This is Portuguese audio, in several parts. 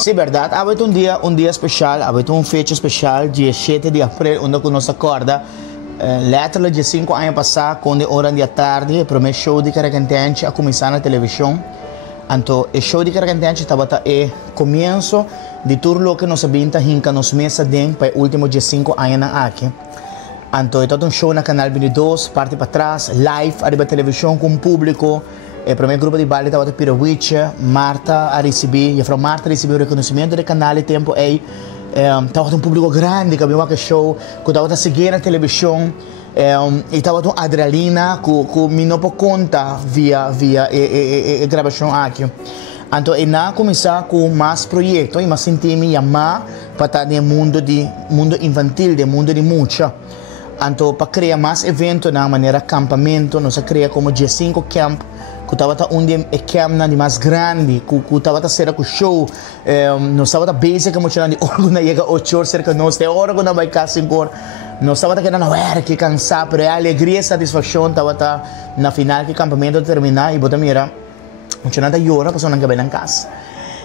Sí, verdad. Ha habido un día especial, ha habido una fecha especial, 17 de abril, donde nos acorda. Letterlijk, de 5 anos passados, quando hora da tarde, o primeiro show de Caracantente a começar na televisão. Então, o show de Caracantente estava o começo de tudo que nós sabíamos que nos meses de para o último dia 5 anos aqui. Então, é um show na Canal 22, parte para trás, live, arriba a televisão com o público. O primeiro grupo de baile estava o Pirawicha, Marta a receber, e a Marta recebeu o reconhecimento do canal e tempo aí. Estava um público grande que viu aquele show, que estava seguindo na televisão. E estava uma adrenalina que me não pode contar via a gravação aqui. Então, eu não começar com mais projetos, e mais senti-me chamar para estar no mundo infantil, no mundo de música. Então, para criar mais eventos na maneira acampamento, nós criamos como dia 5 camp, que estava um camp de mais grande, que estava sendo com show, nós estava basic como tinha de hora que chega 8 horas cerca de nós, de hora que vai cá 5 horas, nós estava querendo ver que cansar, mas a alegria e satisfação estava na final que o acampamento terminar e botar mira, não tinha nada de hora, passou na cabela em casa.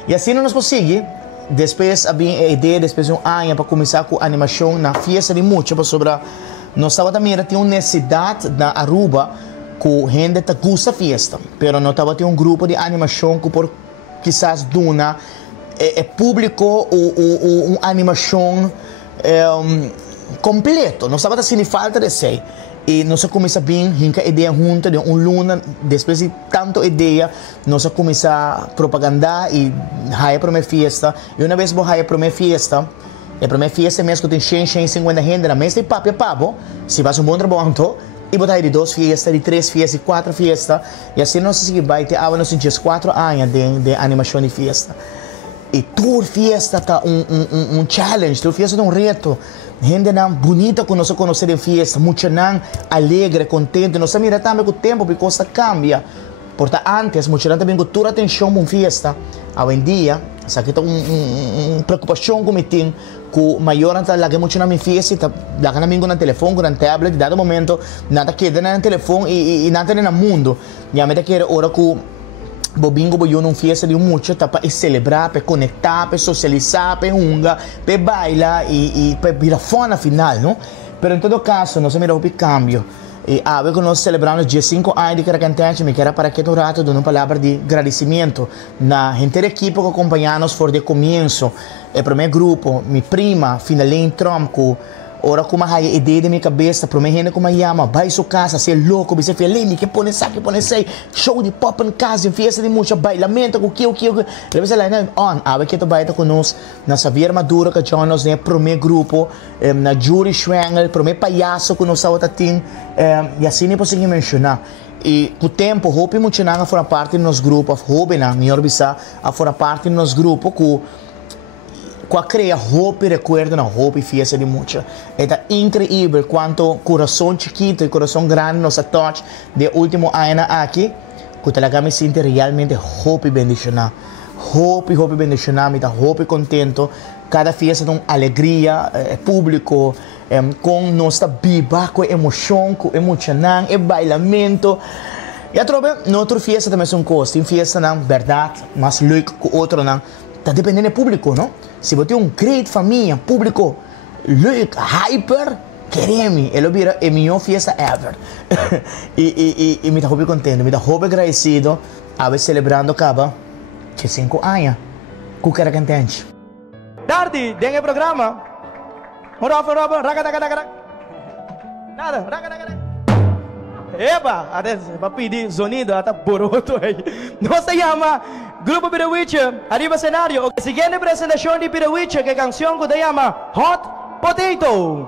E assim nós conseguimos. Depois havia a ideia, depois de um ano, para começar com a animação na festa de música, sobre nós estava também tinha uma necessidade na Aruba que a gente gosta da festa, mas nós estava tinha um grupo de animação que por quizás duna público uma animação completo, nós estava sem falta de sei. E nós começamos bem, a ideia junta de luna, depois de tanta ideia, nós começamos a propagandar e haya para uma festa. E uma vez que haya para uma festa, a primeira festa mesmo que tem 150 gente na mesa de papo e pavo, se faz bom trabalho, e botar de 2 festas, de 3 festas, de 4 festas, e assim nós seguimos, nós tínhamos 4 anos de animação de festa. E toda festa está um challenge, toda festa é um reto. Gente não bonita que nós conhecemos em festa, muito não alegre, contente. Nós miramos também com o tempo, porque a coisa cambia. Porque antes, muito não também com toda a atenção para festa. Hoje em dia, essa aqui é uma preocupação que me tem, que o maior está lá que muito não em festa, lá que não no telefone, no tablet, em dado momento, nada queda no telefone e nada no mundo. E a meta que era hora que Bobingo boiou numa festa de música para celebrar, para conectar, para socializar, para jungar, para bailar e para virar fona final, não? Mas em todo caso, nós miramos o cambio. E a vez que nós celebramos dia 5 anos de Caracantente, me quero para que todo rato dar uma palavra de agradecimento na gente da equipe que acompanhamos desde o começo. O primeiro grupo, minha prima, Finalene Trump, ora como a ideia da minha cabeça, para mim gente como chama, vai sua casa, ser louco, você feliz, que põe sai, show de pop em casa, festa de música, bailamento, o que, deve ser lá, on, a que tu vai conosco, na Xavier Maduro, que já nós né, primeiro grupo, na Jury Schwengel, primeiro palhaço que nós estamos tendo, e assim nem posso mencionar. E com o tempo, Hope muito não a fora parte do nosso grupo, Hope na melhor bisa, a fora parte do nosso grupo, que cria Hope recuerdo na Hope fiesta de música. É incrível quanto coração chiquito e coração grande nos touch de último ano aqui, que talaga me sinto realmente Hope bendicionado. Hope bendicionado, me Hope contento. Cada fiesta tem alegria, público, com nossa viva, com emoção, com emocionante, e bailamento. E a tropa, noutra fiesta também são coisas. Tem fiesta na verdade, mas leuk que outro não. Está dependendo do público, não? Se você tem uma grande família, público, leuk, hyper, queremos, ele vira a melhor festa ever. e me está muito contente, me está muito agradecido, a vez celebrando acaba que 5 anos com Caracantente. Tarde, dengue programa. Nada, Eba, até para pedir sonido, até boroto aí. Nós se chama Grupo Pirawicha, arriba cenário. A seguinte apresentação de Pirawicha, que é a canção que se chama Hot Potato.